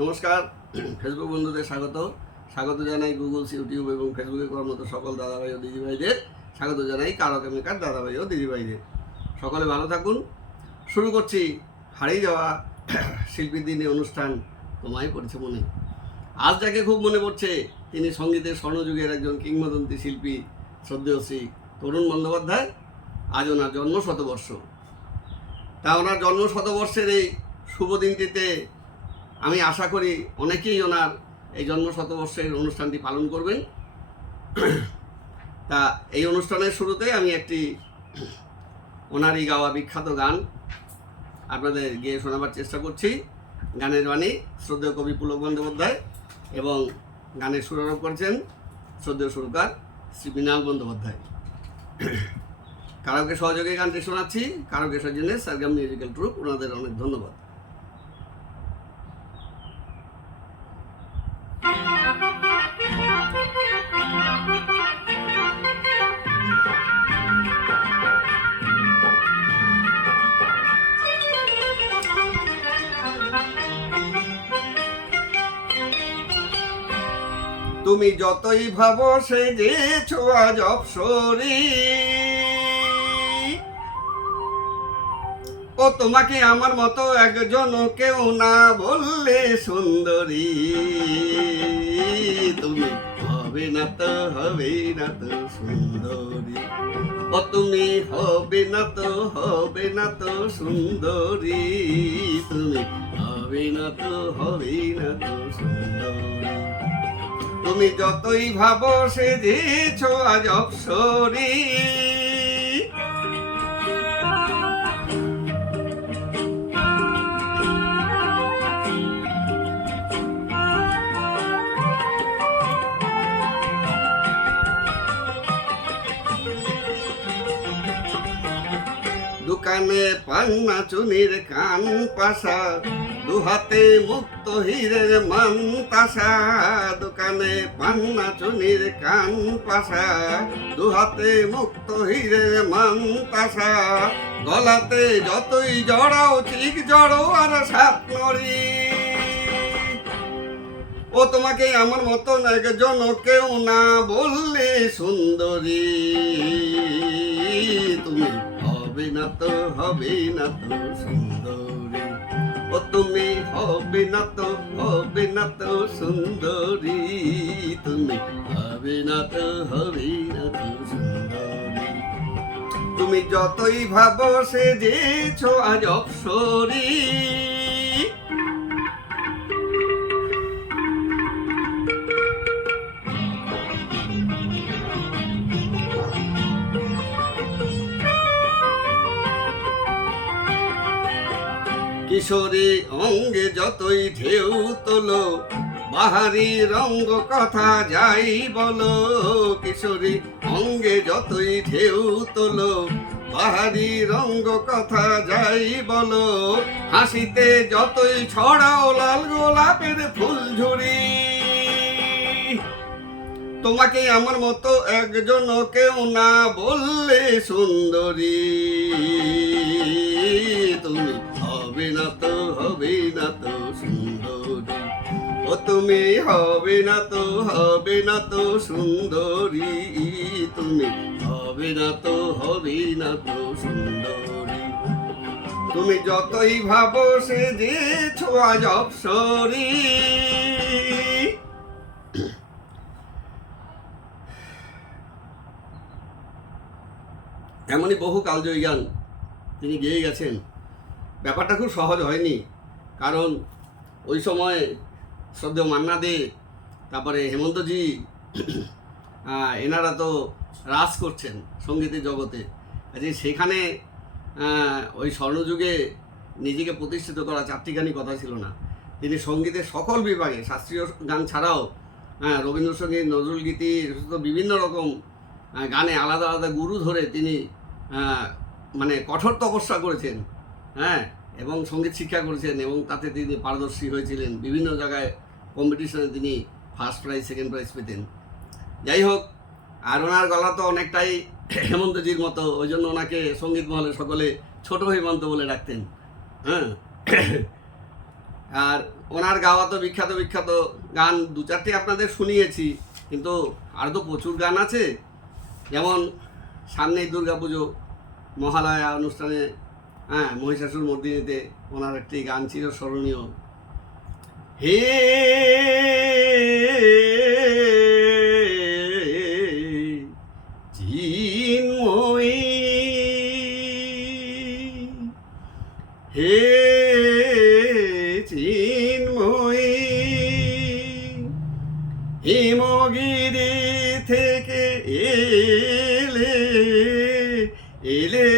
নমস্কার, ফেসবুক বন্ধুদের স্বাগত জানাই গুগলস, ইউটিউব এবং ফেসবুকে কর্মরত সকল দাদাভাই ও দিদিভাইদের স্বাগত জানাই কারকে মেকার দাদাভাই ও দিদিভাইদের। সকলে ভালো থাকুন। শুরু করছি হারিয়ে যাওয়া শিল্পীর দিনে অনুষ্ঠান তোমায় পড়েছে মনে। আজ যাকে খুব মনে পড়ছে তিনি সঙ্গীতের স্বর্ণযুগের একজন কিংবদন্তি শিল্পী শ্রদ্ধেয় শ্রী তরুণ বন্দ্যোপাধ্যায়। আজ ওনার জন্ম শতবর্ষ। তা ওনার জন্ম শতবর্ষের এই শুভ দিনটিতে আমি আশা করি অনেকেই ওনার এই জন্ম শতবর্ষের অনুষ্ঠানটি পালন করবেন। তা এই অনুষ্ঠানের শুরুতে আমি একটি ওনারই গাওয়া বিখ্যাত গান আপনাদের গিয়ে শোনাবার চেষ্টা করছি। গানের বাণী শ্রদ্ধেয় কবি পুলক বন্দ্যোপাধ্যায় এবং গানের সুরারোপ করেছেন শ্রদ্ধেয় সুরকার শ্রী মৃণাল বন্দ্যোপাধ্যায়। কারকে সহযোগে গানটি শোনাচ্ছি। কারকে সৌজন্যে সারগাম মিউজিক্যাল ট্রুপ, ওনাদের অনেক ধন্যবাদ। তুমি যতই ভাবো সে যে আজ অপসরি, ও তোমাকে আমার মতো একজন কেউ না বললে সুন্দরী। তুমি হবে না তো সুন্দরী, ও তুমি হবে না তো সুন্দরী। তুমি হবে না তো সুন্দরী। তুমি যতই ভাবো সে দিয়েছ আজ অপসরি, দোকানে পান্না চুনির কান পাশা, দুহাতে মুক্ত হীরের মান তাসা। দোকানে পান্না চুনির কান পাশা, দুহাতে মুক্ত হীরের মান তাসা। গলাতে যতই জড়াও ঠিক জড়ো আর সাত নড়ি, ও তোমাকে আমার মতন একজন কেউ না বললে সুন্দরী। তুমি হবে না তো সুন্দরী, ও তুমি হবে না তো সুন্দরী। তুমি হবে না তো সুন্দরী। তুমি যতই ভাবো সে যেছ আজ অপসরি, কিশোরী অঙ্গে যতই ঢেউ তোলো, বাহারি রঙ্গ কথা যাই বলো। কিশোরী অঙ্গে যতই ঢেউ তোলো, বাহারি রঙ্গ কথা যাই বলো। হাসিতে যতই ছড়াও লাল গোলাপের ফুলঝুরি, তোমাকে আমার মতো একজন কেউ না বললে সুন্দরী। তুমি হবে না তো সুন্দরী, ও তুমি হবে না তো সুন্দরী। তুমি হবে না তো সুন্দরী। তুমি যতই ভাবো সে যে আজ অপসরি। এমনই বহু কালজয়ী গান তিনি গেয়ে গেছেন। ব্যাপারটা খুব সহজ হয়নি, কারণ ওই সময় শ্রদ্ধেয় মান্না দে, তারপরে হেমন্তজি, এনারা তো রাজ করছেন সঙ্গীতের জগতে। সেখানে ওই স্বর্ণযুগে নিজেকে প্রতিষ্ঠিত করা চারটিখানি কথা ছিল না। তিনি সঙ্গীতের সকল বিভাগে, শাস্ত্রীয় গান ছাড়াও রবীন্দ্রসঙ্গীত, নজরুলগীতি, বিভিন্ন রকম গানে আলাদা আলাদা গুরু ধরে তিনি মানে কঠোর তপস্যা করেছেন, এবং সঙ্গীত শিক্ষা করেছেন, এবং তাতে তিনি পারদর্শী হয়েছিলেন। বিভিন্ন জায়গায় কম্পিটিশনে তিনি ফার্স্ট প্রাইজ, সেকেন্ড প্রাইজ পেতেন। যাই হোক, আর ওনার গলা তো অনেকটাই হেমন্তজির মতো, ওই জন্য ওনাকে সঙ্গীত মহলে সকলে ছোট হেমন্ত বলে ডাকতেন। আর ওনার গাওয়া তো বিখ্যাত বিখ্যাত গান দু চারটে আপনাদের শুনিয়েছি, কিন্তু আর তো প্রচুর গান আছে। যেমন সামনেই দুর্গাপুজো, মহালয়া অনুষ্ঠানে মহিষাসুর মর্দিনীতে ওনার একটি গান ছিল স্মরণীয়, হে চিন্ময়ী, হে চিন্ময়ী, হিমগিরি থেকে এলে এলে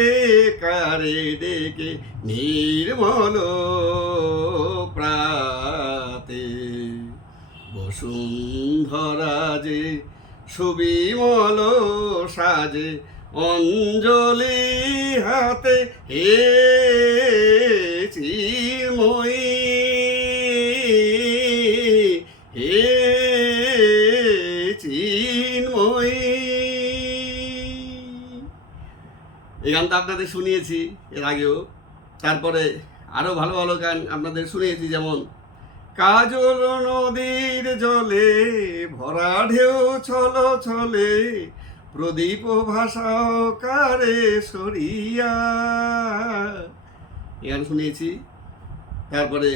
কারে ডেকে নির্মল প্রাতে, বসুন্ধরা যে সুবিমল সাজে অঞ্জলি হাতে, হে চিন্ময়ী, হে চিন্ময়ী। এই গানটা আপনাদের শুনিয়েছি এর আগেও। তারপরে আরও ভালো ভালো গান আপনাদের শুনিয়েছি, যেমন কাজল নদীর জলে ভরা ঢেউ ছল ছলে, প্রদীপ ভাষা কারে সরিয়া, এই গান শুনিয়েছি। তারপরে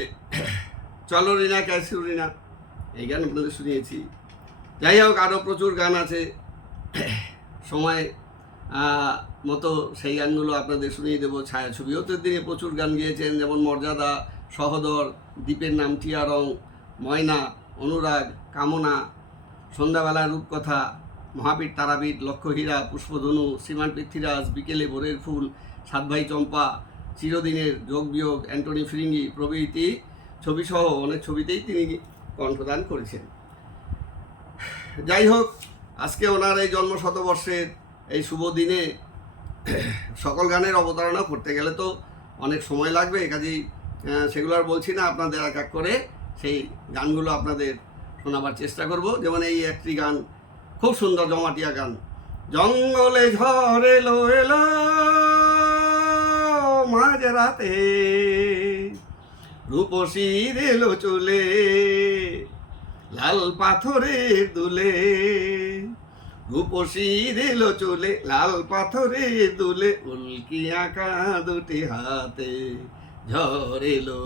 চলো রিনা ক্যাসিউ রিনা, এই গান আপনাদের শুনিয়েছি। যাই হোক, আরও প্রচুর গান আছে, সময় মতো সেই গানগুলো আপনাদের শুনিয়ে দেবো। ছায়াছবিও তো দিনে প্রচুর গান গিয়েছেন, যেমন মর্যাদা, সহদর, দ্বীপের নাম টিয়া রং, ময়না, অনুরাগ, কামনা, সন্ধ্যাবেলার রূপকথা, মহাবীর তারাবীর, লক্ষ্যহীরা, পুষ্পধনু, শ্রীমান পৃথ্বীরাজ, বিকেলে ভোরের ফুল, সাত ভাই চম্পা, চিরদিনের, যোগ বিয়োগ, অ্যান্টনি ফিরিঙ্গি প্রভৃতি ছবিসহ অনেক ছবিতেই তিনি কণ্ঠদান করেছেন। যাই হোক, আজকে ওনার এই জন্ম শতবর্ষের এই শুভ দিনে সকল গানের অবতারণা করতে গেলে তো অনেক সময় লাগবে, কাজেই সেগুলো আর বলছি না, আপনাদের এক এক করে সেই গানগুলো আপনাদের শোনাবার চেষ্টা করব। যেমন এই একটি গান খুব সুন্দর জমাটিয়া গান, জঙ্গলে ঝড় এলো এলো মাঝরাতে, রূপসীর এলো চলে লাল পাথরের দুলে, রূপসীর এলো চলে লাল পাথরের দুলে, উল্কি আঁকা দুটি হাতে, ঝড় এলো,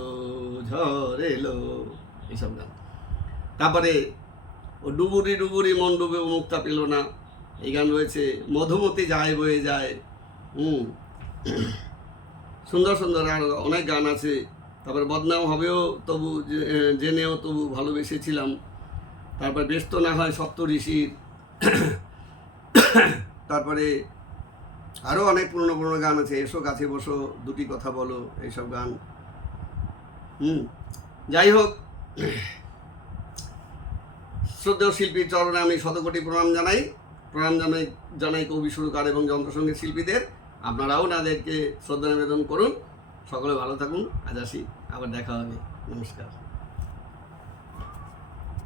এইসব গান। তারপরে ও ডুবুরি ডুবুরি মন ডুবে মুক্তা পেল না, এই গান রয়েছে। মধুমতি যায় বয়ে যায়, সুন্দর সুন্দর আর অনেক গান আছে। তারপরে বদনাম হবেও তবু জেনেও তবু ভালোবেসেছিলাম, তারপর ব্যস্ত না হয় সপ্ত ঋষির, তারপরে আরও অনেক পুরনো পুরনো গান আছে, এসো কাছে বসো, দুটি কথা বলো, এইসব গান। যাই হোক, শ্রদ্ধেয় শিল্পীর চরণে আমি শতকোটি প্রণাম জানাই কবি, সুরকার এবং যন্ত্রসঙ্গীত শিল্পীদের। আপনারাও ওনাদেরকে শ্রদ্ধা নিবেদন করুন। সকলে ভালো থাকুন, আজ আসি, আবার দেখা হবে, নমস্কার।